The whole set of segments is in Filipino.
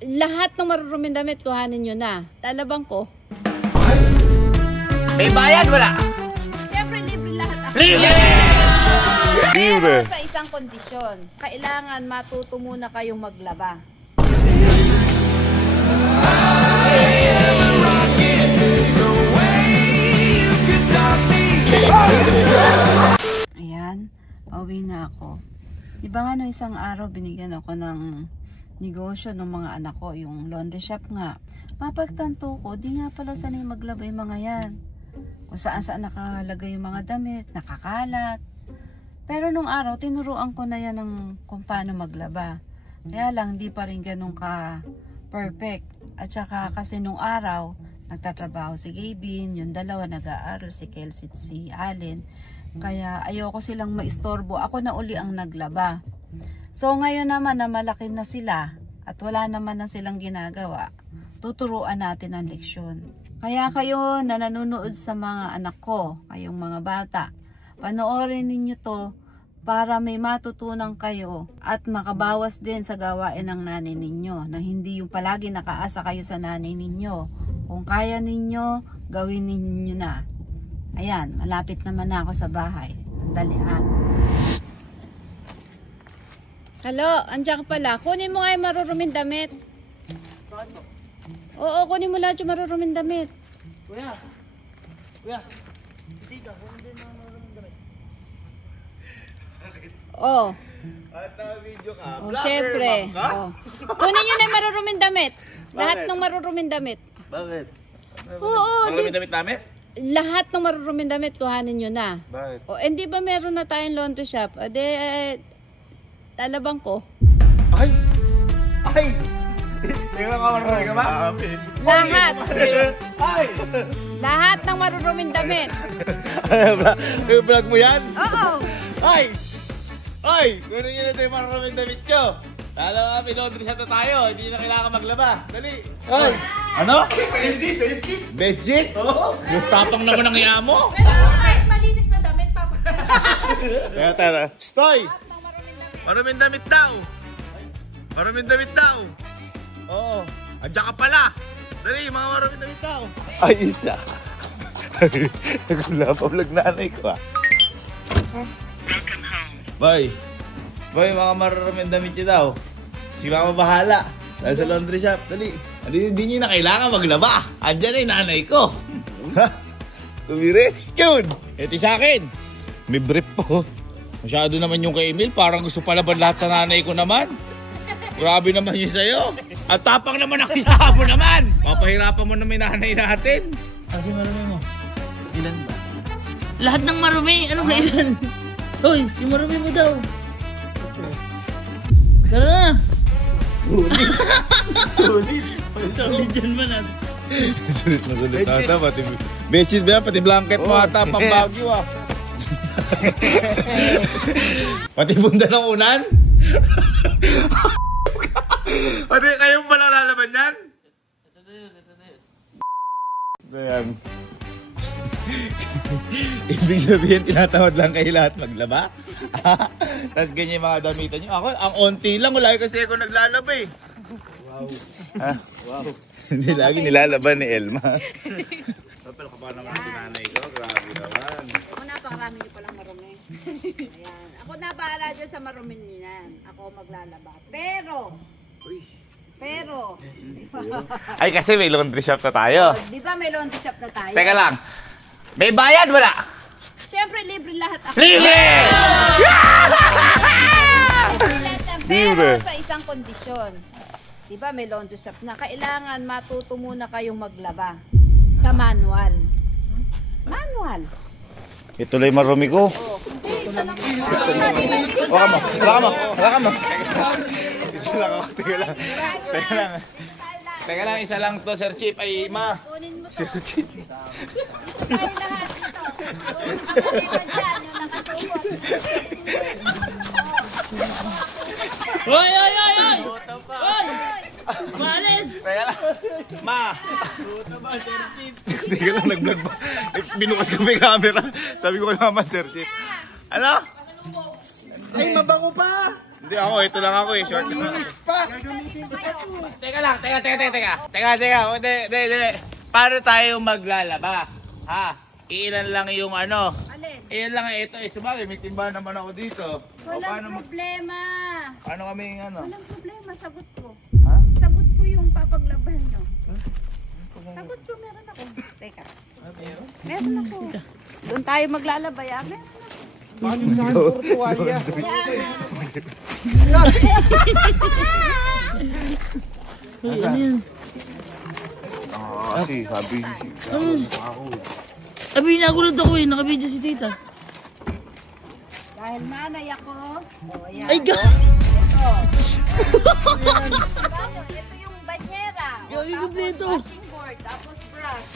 Lahat ng maruruming damit, kuhanin nyo na. Talabang ko. May bayad, wala? Siyempre, libre lahat ako. Libre! Pero sa isang kondisyon, kailangan matuto muna kayong maglaba. Ayan, uwi na ako. Diba nga no, isang araw binigyan ako ng negosyo ng mga anak ko, yung laundry shop nga. Mapagtanto ko, di nga pala sanay maglaba yung mga yan. Kung saan saan nakalagay yung mga damit, nakakalat. Pero nung araw, tinuruan ko na yan ng kung paano maglaba. Kaya lang, di pa rin ganun ka perfect. At saka kasi nung araw, nagtatrabaho si Gavin, yung dalawa nag-aaral, si Kelsey at si Allen. Kaya ayoko silang maistorbo. Ako na uli ang naglaba. So ngayon naman na malaki na sila at wala naman na silang ginagawa, tuturuan natin ang leksyon. Kaya kayo na nanonood sa mga anak ko, kayong mga bata, panoorin ninyo to para may matutunan kayo at makabawas din sa gawain ng nanay ninyo, na hindi yung palagi nakaasa kayo sa nanay ninyo. Kung kaya ninyo, gawin ninyo na. Ayan, malapit naman na ako sa bahay. Andali ha. Hello, andiyan ka pala. Kunin mo nga yung maruruming damit. Oo, kunin mo lahat yung maruruming damit. Kuya! Hindi ka, kunin din yung maruruming damit. Oo. At na-video ka, Oh, syempre. Oh. Kunin nyo na yung maruruming damit. Lahat ng maruruming damit. Bakit? Oo, Maruruming damit namin? lahat ng maruruming damit, kuhanin nyo na. Bakit? O, hindi ba meron na tayong laundry shop? O, talabang ko. Ay! Tingnan ka maruruming ka ba? Lahat. Ay! Lahat ng maruruming damit. Yung vlog mo yan? Oo. Ay! Kunin nyo na ito yung maruruming damit nyo. Lalo nga, pinodri shop na tayo. Hindi nyo na kailangan maglaba. Dali! Ay! Ano? Hindi, bedsheet. Bedsheet? Oo. Yung tapang naman ng iyamo. Pero kahit malinis na damit, papa. Tara. Stoy! Maruming damit daw. Maruming damit daw. Oo. Andiyan ka pala. Dali, mga maruming damit daw. Ay, isa. Nagula pa vlog nanay ko ah. Welcome home. Boy, mga maruming damit nyo daw. Si mama bahala. Dahil sa laundry shop. Dali. Hindi nyo na kailangan maglaba. Andiyan ay nanay ko. To be rescued. Ito sa akin. May brief po. Masyado naman yung kay Emil. Parang gusto palaban lahat sa nanay ko naman. Grabe naman yun sa'yo. At tapang naman ang kaya mo naman. Papahirapan mo na may nanay natin. Kasi marumi mo. Ilan ba? Lahat ng marumi. Ano ka ilan? Hoy, yung marumi mo daw. Tara na. Sulit. Solid yan man at. Sulit na sulit ata. Bedsheet ba yan? Pati blanket mo ata. Pang Baguio ah. Pati bunda ng unan? Pati kayong ba nalalaban yan? Ayan. Ibig sabihin, tinatawad lang kayo lahat maglaba? Tapos ganyan yung mga damitan nyo. Ako, ang onti lang. Wala kasi ako naglalaba eh. Wow. Ha? Wow. Hindi lagi nilalaban ni Elma. Pero kapag naman si nanay ko, grabe naman. Ako napakarami nyo palang marumi. Ayan. Ako na bahala dyan sa marumi nyo yan. Ako maglalaba. Pero, ay kasi may laundry shop na tayo. di ba may laundry shop na tayo? Teka lang. May bayad wala? Siyempre, libre lahat ako. Libre! Pero sa isang kondisyon. Di ba may laundry shop na? Kailangan matuto muna kayong maglaba. Sa manual. Manual. Ituloy marumi ko. Wala ka mo. Isa lang ako. Teka lang, isa lang to, Sir Chief. Ay, ma. Sir Chief. Tayo lahat ito. Ako dyan, yung nakasuot. Hoy! Malis! Teka lang. Ma. Teka lang, nag-vlog ba? Binukas ko may camera. Sabi ko kay mama, Sir Chief. Ano? Ay, mabango pa! Hindi ako, ito lang ako eh. Short. Teka lang, teka. Hindi. Paano tayo maglalaba? Ha? Iilan lang yung ano? Alin? Iilan lang ito. Sabagay, may timba naman ako dito. Walang problema. Paano kami yung ano? Walang problema, sagot ko. Ha? Sagot ko yung papaglaban nyo. Sagot ko, meron ako. Teka. Meron ako. Doon tayo maglalaba, ya? Meron ako. Paano sa akin puro tuwalya? Uy, ano yan? Kasi sabi Sabi, nagulat ako eh. Nakabidyo si tita. Dahil nanay ako. Oh, ayan. Ay, God! Ito yung banyera. Gagi Tapos kompleto. washing board. Tapos brush.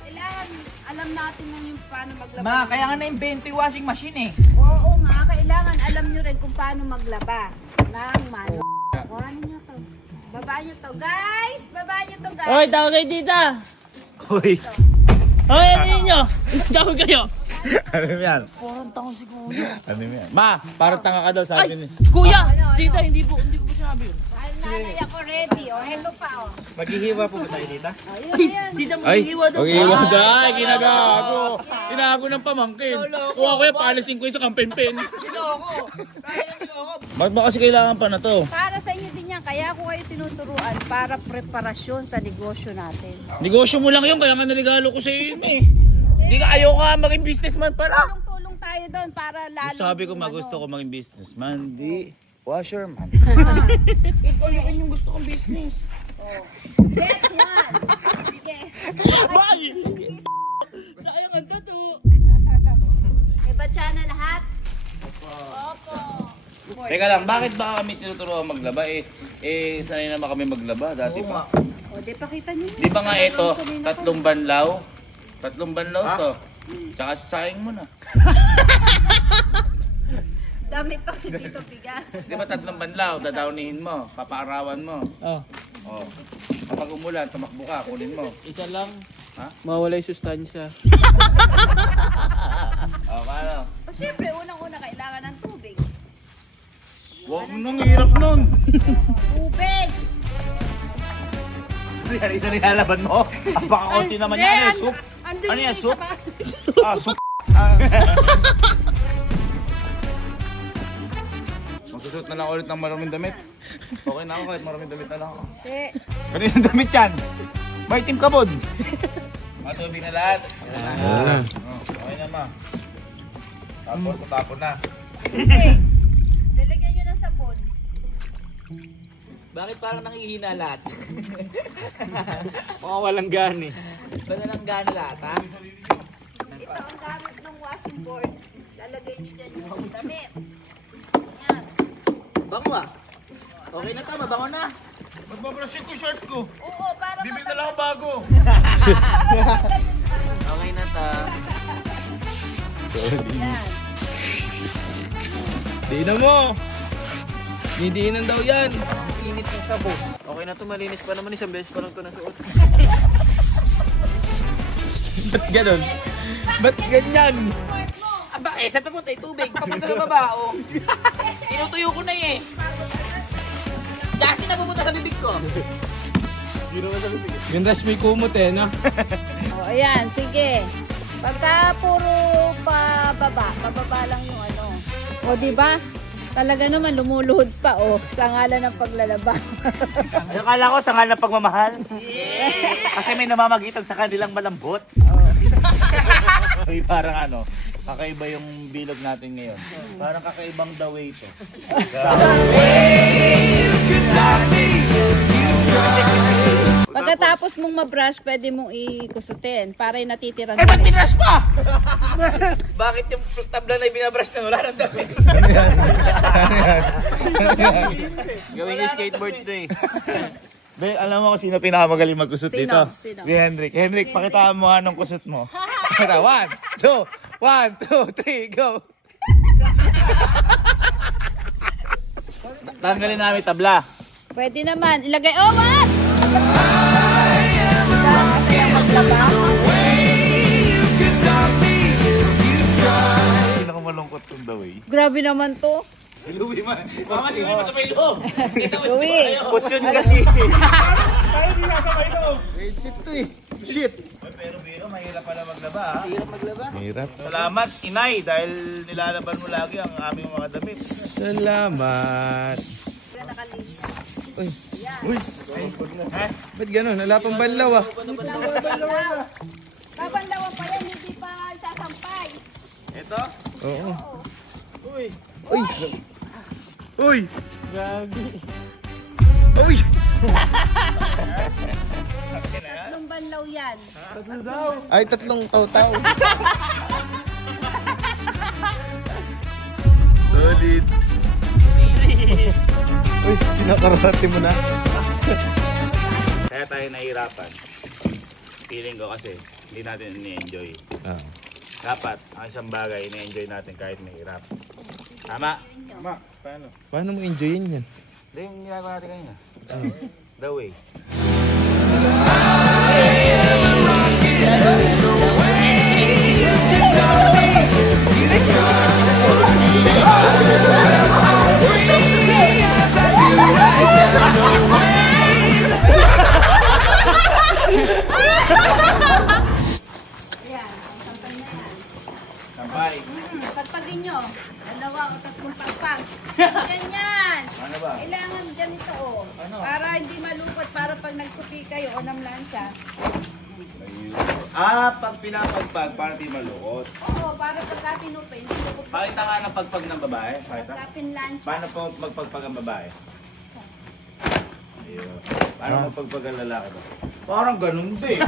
Kailangan alam natin na yung paano maglaba. Ma, kaya nga na-invento yung washing machine eh. Oo nga, kailangan alam nyo rin kung paano maglaba ng mano. Kuhanin nyo to. Baba nyo to, guys! Baba nyo to, guys! Hoy, tawag kayo tita! Uy! Hoy, ano yun nyo? Tawag kayo! Ano yan? Parang takong si kuya. Ano yan? Ma, parang tanga ka daw sabi ni. Kuya! Ano? Tita, hindi ko po sinabi yun. Dahil nanay ako ready. Oh, hello pa, oh. Maghihiwa po ba tayo dito? Oh, yun. Tita, Ay, maghihiwa daw. mag-iiwan dyan. Ginagago. Tinago ng pamangkin. Kuha ko yan, paalisin ko yung sa kampen-pen. Bakit ba kasi kailangan pa na to? Para sa inyo din yan. Kaya ako kayo tinuturuan para preparasyon sa negosyo natin. Negosyo mo lang yun, kaya nga naregalo ko sa iyo eh. Hindi ka ayaw ka maging businessman pala. Tulong-tulong tayo doon para lalo. Sabi ko magusto ko maging businessman, di washerman. Ito yung gusto kong business. Get one. Sige. Why? Sayang ang tato. May batya na lahat? Opo. Teka lang, bakit ba kami tinuturuan maglaba sanay naman kami maglaba dati pa. O, di pakita nyo. Di ba nga ito, 3 banlaw? 3 banlaw to. Tsaka saing mo na. Damit pa dito bigas. Di ba 3 banlaw, dadawnihin mo, papaarawan mo. Oh, Oh. Kapag umulan, tumakbo ka, kunin mo. isa lang. Ha? Mawala yung sustansya. Oh, paano? O, syempre, unang-una kailangan ng tubig. Huwag nang hirap nun. Tubig! Yan, isa nilalaban mo. Baka-konti naman yan. Soup. Ano yan, soup? Soup. Magsusuot na lang ulit ng maraming damit. Okay na ako kahit maraming damit na lang ako. Kaninang damit yan? May team kabod. Matubig na lahat. Okay na ma. Tapos matapon na. Okay. Lalagyan nyo ng sabon. Bakit parang nangihina lahat? Mukhang walang gani. Ito na lang gani lahat, ha? Ito ang gamit ng washing board. Lalagay nyo dyan yung damit. Yan. Bango ah. Okay na tama, bango na. Magbabrush ko short ko. Oo, para Bibig na lang ako bago. Okay na ta. Yan. Diinan mo. Didiinan daw yan. Init yung sabo. Okay na to, malinis pa naman. Isang beses pa lang ito nasuot. Ba't ganun? Ba't ganyan? Aba, saan pa punta? Tubig. Papunta sa baba, oh. Tinutuyo ko na eh. Dati na pupunta sa bibig ko. Yung rashmi kumot eh, no? O, ayan, sige. Pagka puro pababa lang yung ano. O, di ba? Talaga naman lumuluhod pa, oh, sa ngalan ng paglalaba. Ay, akala ko sa nga ng pagmamahal. Kasi may namamagitan sa kanilang malambot. Ay, parang ano, kakaiba yung bilog natin ngayon. Parang kakaibang the way ito. Pagkatapos mong mabrush, pwede mong ikusutin para yung natitiran. Eh, ba't tinras pa? Bakit yung tabla na binabrush na wala ng damit? Gawin yung skateboard to eh. Be, alam mo kung sino pinakamagaling magkusot Sino? dito? Sino? Si Henrik. Henrik, pakitaan mo anong kusot mo. 1, 2, 3, go! Tanggalin namin tabla. Pwede naman. Ilagay, oh, what? Pinakamalungkot yung the way. Grabe naman to. Louie man. Mama, si Louie masabay loob. Kita mo, Louie. Kutsyon kasi. Shit to eh. Shit. Pero biro, mahirap pala maglaba ha. Hirap maglaba. Mahirap. Salamat, inay, dahil nilalaban mo lagi ang aming mga damit. Salamat. Uy. Uy. Ba't ganun? Wala pang banlaw ah. Babanlawan pa yan, hindi pa sasampay. Ito? Oo. Uy. Uy. Uy. Gagi. Uy. Tatlong banlaw yan. Ay, tatlong taw-taw. Solid. Uy, pinakarate mo na. Kaya tayo nahihirapan. Feeling ko kasi, hindi natin ini-enjoy. Ah. Dapat, ang isang bagay, ini-enjoy natin kahit mahirap. Tama? Tama. Paano? Paano mo enjoyin yan? Hindi, yung ginagawa natin kanina. The way. Ayan, sampay na yan. Sampay. Pagpagin nyo. Dalawa o tatlong pagpag. Ganyan. Ano ba? Kailangan ganito o. Para hindi malupot. Para pag nagsupi kayo o namlansya. Pag pinapagpag, para di malukot. Oo, para pagka tinupin, hindi lupot. Pakita nga ng pagpag ng babae. Pakita. Pagka pinlansya. Paano po magpagpag ang babae? Ayun. Paano magpagpag ang lalaki ba? Parang ganun din.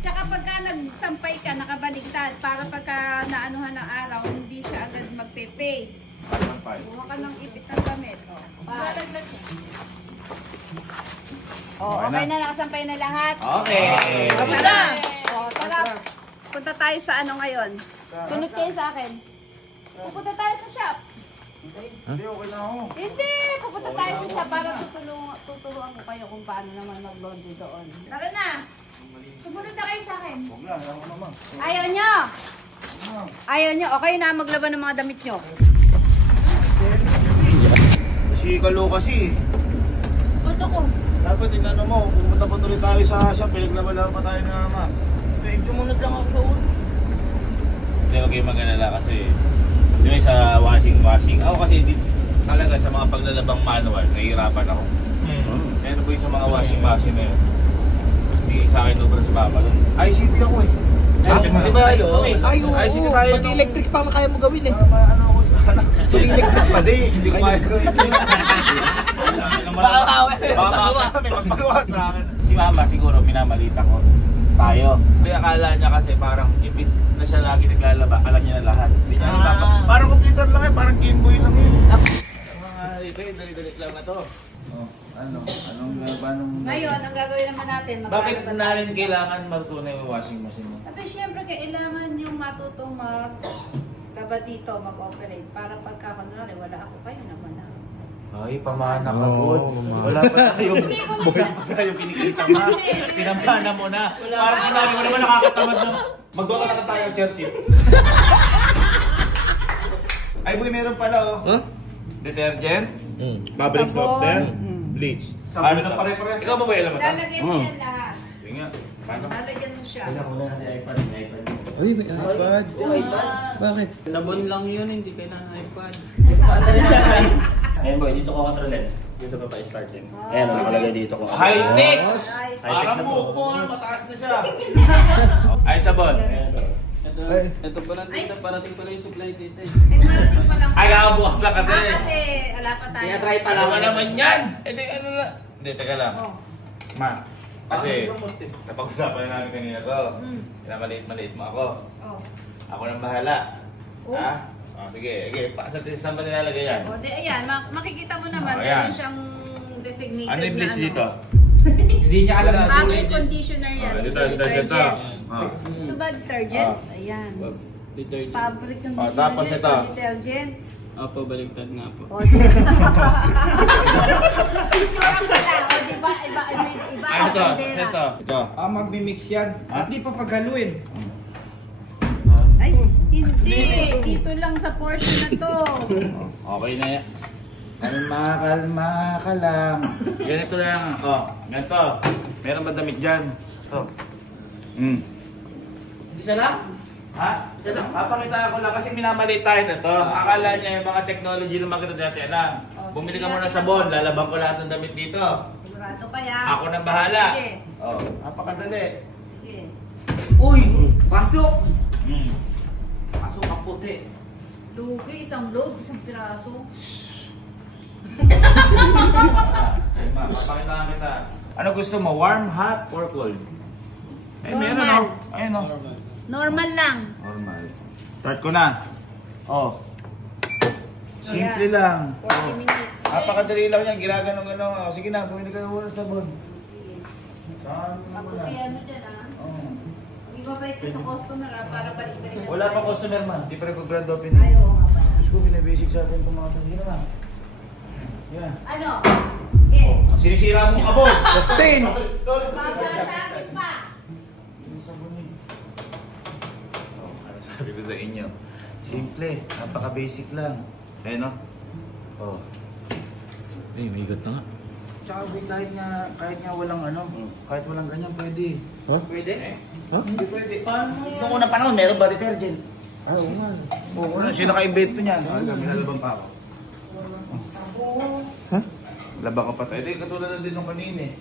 Tsaka pagka nagsampay ka, nakabaligtad, para pagka naanuhan ng araw, hindi siya agad magpe-pay. Sampay. Buha ka ng ipit ng damit. Okay na, nakasampay na lahat. Okay. Okay na. Tara, punta tayo sa ano ngayon. Sunod kayo sa akin. Pupunta tayo sa shop. Hindi, okay na ako. Hindi, pupunta tayo sa shop para tutulungan ko kayo kung paano naman mag-laundry doon. Tara na. Sumunod na kayo sa akin. Huwag na, ako naman. Ayaw nyo. Ayaw nyo. Okay na, maglaban ng mga damit nyo. Si Kalo kasi. Punto ko. Dapat inano mo, pumunta pa tuloy tayo sa shop, pinaglaban pa tayo na mama. Sumunod lang ako sa ulo. Hindi, huwag kayong mag-alala kasi di ba sa washing. Ako kasi talaga sa mga paglalabang manual, nahihirapan ako. Kaya ano po yung sa mga washing machine na yun. Hindi sa akin obra sa baba doon. ICT ako eh. Di ba yun? ICT tayo. Pati electric pa kaya mo gawin eh. Ano ako sa anak? Electric pa. Hindi ko kaya gawin yun. Baka may magpagawa sa akin. Si mama siguro minamalita ko. Tayo. Hindi akala niya kasi parang ibis na siya lagi naglalaba. Alam niya na lahat. Hindi niya alam. Parang computer lang eh. Parang Game Boy lang yun. Mga ito eh. Dali-dali lang na to. Anong Ngayon, ang gagawin naman natin, bakit maglalaba namin tayo. kailangan matutunay yung washing machine mo? Sabi, syempre, kailangan yung matutong maglaba dito, mag-operate. Para pagkakunwari, wala ako, kayo naman na. Ay, pamana ka Oo, po. pamana. Wala pa tayong Hindi ko minsan. yung kinikita mo. Pinampana mo na. Parang sinabi mo naman nakakatamad na. Magdota na tayo ng Chelsea. Ay, boy, meron pala oh. Huh? Detergent, Mm. fabric Sabon. softener, Mm. bleach. Ano na pare-pare? Ikaw ba alam mo ito? Lalagyan mo yan lahat. Sige nga. Paano? Lalagyan mo siya. Ay, may iPad. Bakit? Sabon lang yun, hindi kayo na iPad. Ayan boy, dito ko kontrolin. Dito pa pa-start din. Ayan, nakalagay dito ko. High-tech! Ay, Parang buhok mo, mataas na siya. Ay, sabon. Ito pa lang dito, parating pala yung supply dito eh. ay, marating pa lang. Ay, kakabukas lang kasi. Kasi, ala pa tayo. Try pa lang. Ano naman yan? Hindi, ano na? Hindi, teka lang. Oh. Ma, kasi napag-usapan na namin kanina to. Mm. Maliit mo ako. Oh. Ako nang bahala. Oh. Ha? O, sige. Saan ba nilalagay yan? O, di, ayan, makikita mo naman, Oh, ayan. meron siyang designated Ano yung bleach na dito? Hindi niya alam na Fabric conditioner yan. Oh, Ito, dito. detergent. Oh. Ito ba detergent? Oh. Ayan. Detergent. Fabric conditioner tapos yan, ito. detergent. Opo, baligtad nga po. O, itsura mo lang. O, diba? Iba. Ano to? bandera. Ito. Magmi-mix yan. At di pa paghaluin. Ay, Hindi, dito lang sa portion na to. Okay na yan. Kalma ka lang. Ganito lang. Ganito. Meron ba damit dyan? Ito. Isa lang? Ha? Papakita ko lang kasi minamali tayo na to. Akala niya yung mga technology na makita dati alam. Bumili ka muna ng sabon, lalabang ko lahat ng damit dito. Sigurado kaya? Ako na bahala. Sige. Napakadali. Sige. Uy! Pasok! Hmm. Pasok ang puti. Lugi, isang load, isang piraso. Papakita kita. Ano gusto mo? Warm, hot, or cold? Ay, meron Normal. oh. Ayun oh. Normal lang. Normal. Start ko na. Simple Ayan. lang. 40 minutes. Napakadali lang yan. Ginaganon-ganon. Sige na, bumili ka na muna ng sabon. Saan mo muna? Mabuti ano dyan ah. Ibabalik ka sa customer ah, para balik-balik. Wala pang customer man. Di pa rin grand open. Ayaw nga pala. Diyos ko, binabasic sa atin itong mga sige na. Yan. Ano? Sinisira mo kabon. Sustain. Babala sa akin pa. Ano sabi ko sa inyo? Simple. Napaka-basic lang. Ayun no? Ay, may igot na nga. Tsaka kahit nga walang kahit walang ganyan, pwede. Pwede? Hindi pwede. Noong unang panahon, meron ba detergent? Oo nga. Oo nga. Sino ka-invento niyan? May nalabang pa ako. Labang ka pa tayo. Ito yung katulad na din nung kanina eh.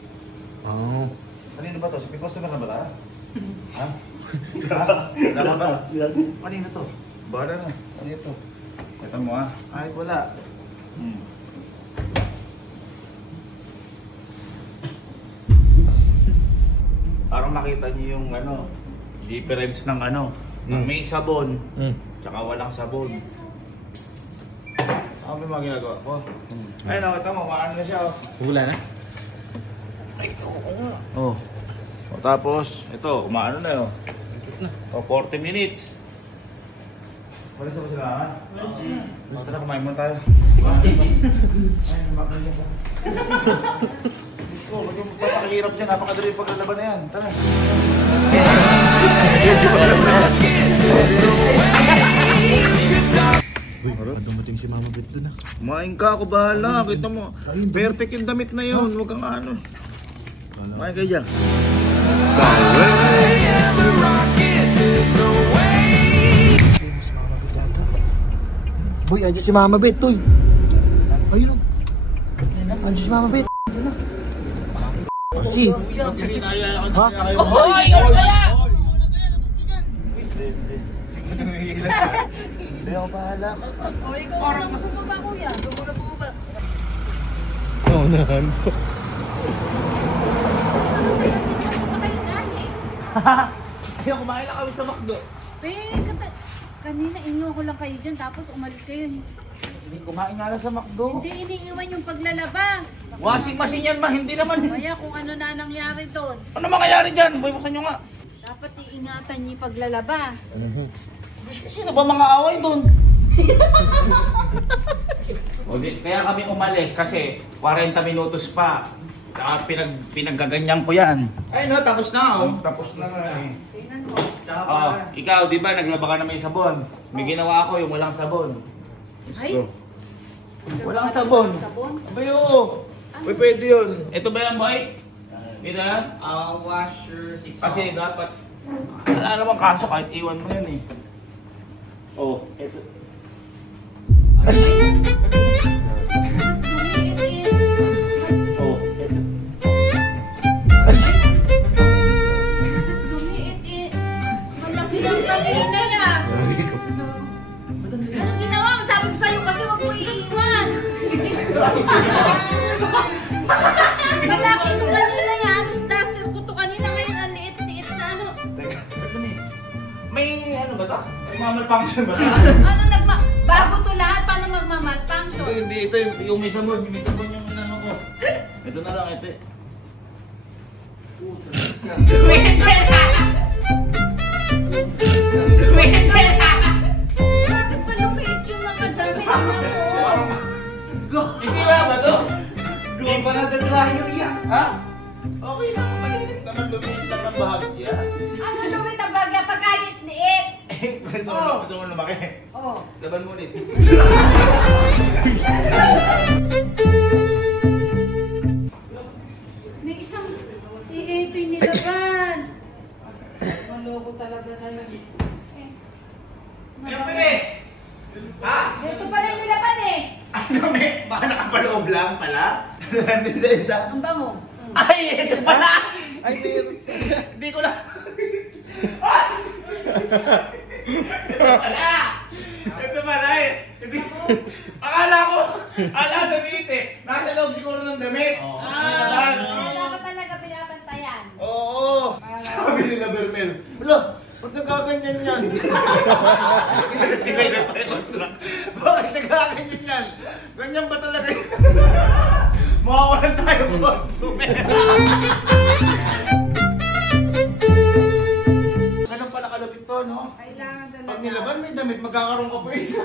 Kanina ba to? Si customer na ba tayo? Ha? Wala ba? Kanina to? Bahala na. Kanina to? Ito mo ha? Kahit wala. Parang makita niyo yung difference ng ng may sabon, tsaka walang sabon. Ano may mga ginagawa ko? Ayun o, ito mo, maano na siya o. Hula na? Ay, oo. Tapos, ito, umaano na yun. 40 minutes. Wala sa sila, ha? Basta na, kumain muna tayo. Ay, namakaliyan ko. Huwag yung papakahirap dyan, napakadali yung paglalaban na yan. Tara. Uy, dumating si Mama Bet doon ah. Kumain ka, ako bahala. Kita mo, perfect yung damit na yun. Huwag kang kumain kayo dyan. Boy, andyan si Mama Bet, toy. Ayun. Andyan si Mama Bet. Si. Ha? Hoy! Ano kaya? Hindi ako bahala. O, ikaw na lang bumaba kuya. Oo, nahan ko. Ayaw, kumain lang kami sa McDo. Kanina iniwan ko lang kayo dyan tapos umalis kayo. Hindi, kumain nga lang sa McDo. Hindi iniiwan yung paglalaba. Washing machine yan, ma. Hindi naman. Kaya kung ano na nangyari doon. Ano mangyayari dyan? Boy, buksan nyo nga. Dapat iingatan niyo yung paglalaba. Sino ba mga away doon? Kaya kami umalis kasi 40 minutos pa. Saka pinaggaganyan ko yan. Ay no, tapos na oh. Tapos na nga eh. Tingnan mo. Ikaw, di ba, naglaba ka na may sabon? May ginawa ako yung walang sabon. Ay. Walang sabon. Sabon? Abay, oo. Uy, pwede yun. Ito ba yan, boy? Ito yan? Washer 6. Kasi dapat, wala namang kaso kahit iwan mo yan eh. Ito. Lumiit. Malaki ng kanina yan. Anong ginawa mo? Sabi ko sa'yo kasi wag mo iiwan. Malaki nung kanina yan. Anos duster ko to kanina. Ngayon ang liit-liit na ano. May ano ba ito? May malfunction ba ito? Bago to lahat. Paano magmamalfunction? Hindi, ito yung may sabon. Yung may sabon yung ano ko. Ito na lang, ito. Bakit pa lumiit yung mga damit mo? Isira ba to? Hindi pa natin dryer yan. Ha? Okay lang, malinis naman, luminis lang ng bahagya. Ano lumit ang bagya pagkalit-liit? Gusto mo lumaki? Oh. Laban mo ulit. May isang ito'y nilaban. Maloko talaga na yun. Ayun pala eh! Ha? Dito pa rin nilaban eh. Ano may? Baka nakapaloob lang pala? Nandun sa isa. Ang bango. Ay, ito pala! Ay, hindi ko lang. Ito pala eh. Akala damit eh. Nasa loob siguro ng damit. Kaya dapat talaga pinapantayan. Oo. Sabi nila Bermel, wala, ba't nagkaganyan yan? Sige, nagpa-contract. Bakit nagkaganyan yan? Ganyan ba talaga yan? Makawalan tayo customer. Ganun pala kalapit to, no? Kailangan talaga. Pag nilaban, may damit, magkakaroon ka pa isa.